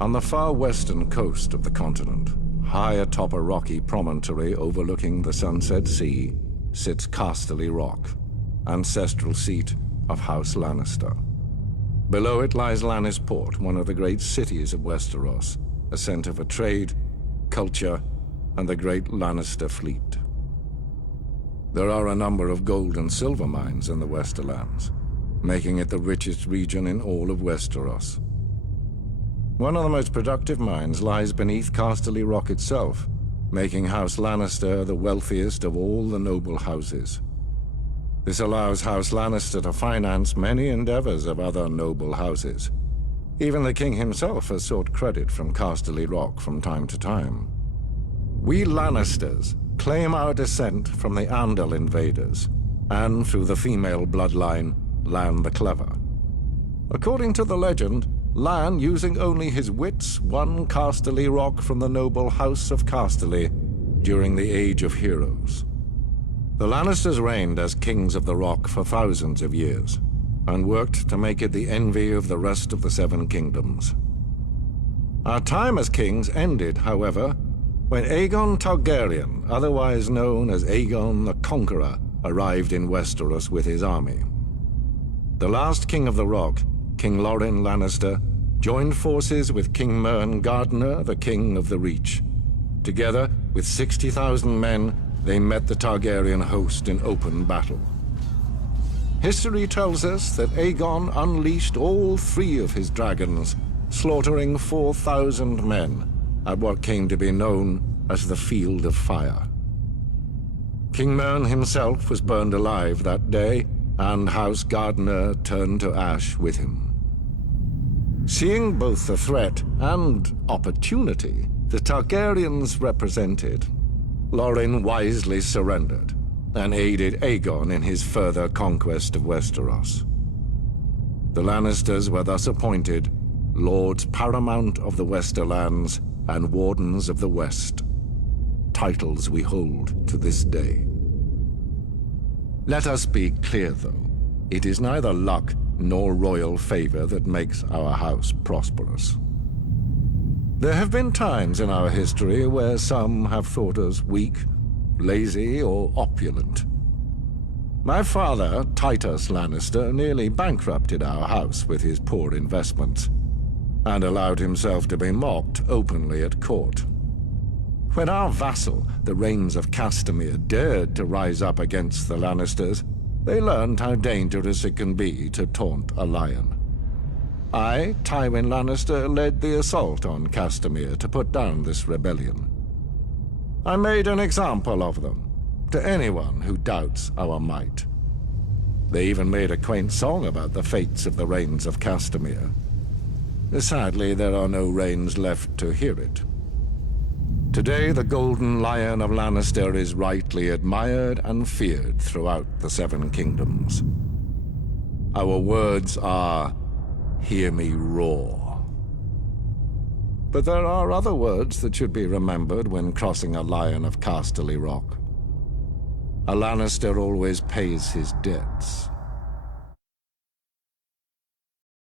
On the far western coast of the continent, high atop a rocky promontory overlooking the Sunset Sea, sits Casterly Rock, ancestral seat of House Lannister. Below it lies Lannisport, one of the great cities of Westeros, a center for trade, culture, and the great Lannister fleet. There are a number of gold and silver mines in the Westerlands, making it the richest region in all of Westeros. One of the most productive mines lies beneath Casterly Rock itself, making House Lannister the wealthiest of all the noble houses. This allows House Lannister to finance many endeavors of other noble houses. Even the king himself has sought credit from Casterly Rock from time to time. We Lannisters claim our descent from the Andal invaders, and through the female bloodline, Lann the Clever. According to the legend, Lann, using only his wits, won Casterly Rock from the noble House of Casterly during the Age of Heroes. The Lannisters reigned as kings of the Rock for thousands of years, and worked to make it the envy of the rest of the Seven Kingdoms. Our time as kings ended, however, when Aegon Targaryen, otherwise known as Aegon the Conqueror, arrived in Westeros with his army. The last king of the Rock, King Loren Lannister, joined forces with King Mern Gardener, the king of the Reach. Together, with 60,000 men, they met the Targaryen host in open battle. History tells us that Aegon unleashed all 3 of his dragons, slaughtering 4,000 men at what came to be known as the Field of Fire. King Mern himself was burned alive that day, and House Gardener turned to ash with him. Seeing both the threat and opportunity the Targaryens represented, Loren wisely surrendered and aided Aegon in his further conquest of Westeros. The Lannisters were thus appointed Lords Paramount of the Westerlands and Wardens of the West, titles we hold to this day. Let us be clear, though. It is neither luck nor royal favor that makes our house prosperous. There have been times in our history where some have thought us weak, lazy, or opulent. My father, Titus Lannister, nearly bankrupted our house with his poor investments, and allowed himself to be mocked openly at court. When our vassal, the Rains of Castamere, dared to rise up against the Lannisters, they learned how dangerous it can be to taunt a lion. I, Tywin Lannister, led the assault on Castamere to put down this rebellion. I made an example of them, to anyone who doubts our might. They even made a quaint song about the fates of the Rains of Castamere. Sadly, there are no Rains left to hear it. Today, the Golden Lion of Lannister is rightly admired and feared throughout the Seven Kingdoms. Our words are, "Hear me roar." But there are other words that should be remembered when crossing a lion of Casterly Rock. A Lannister always pays his debts.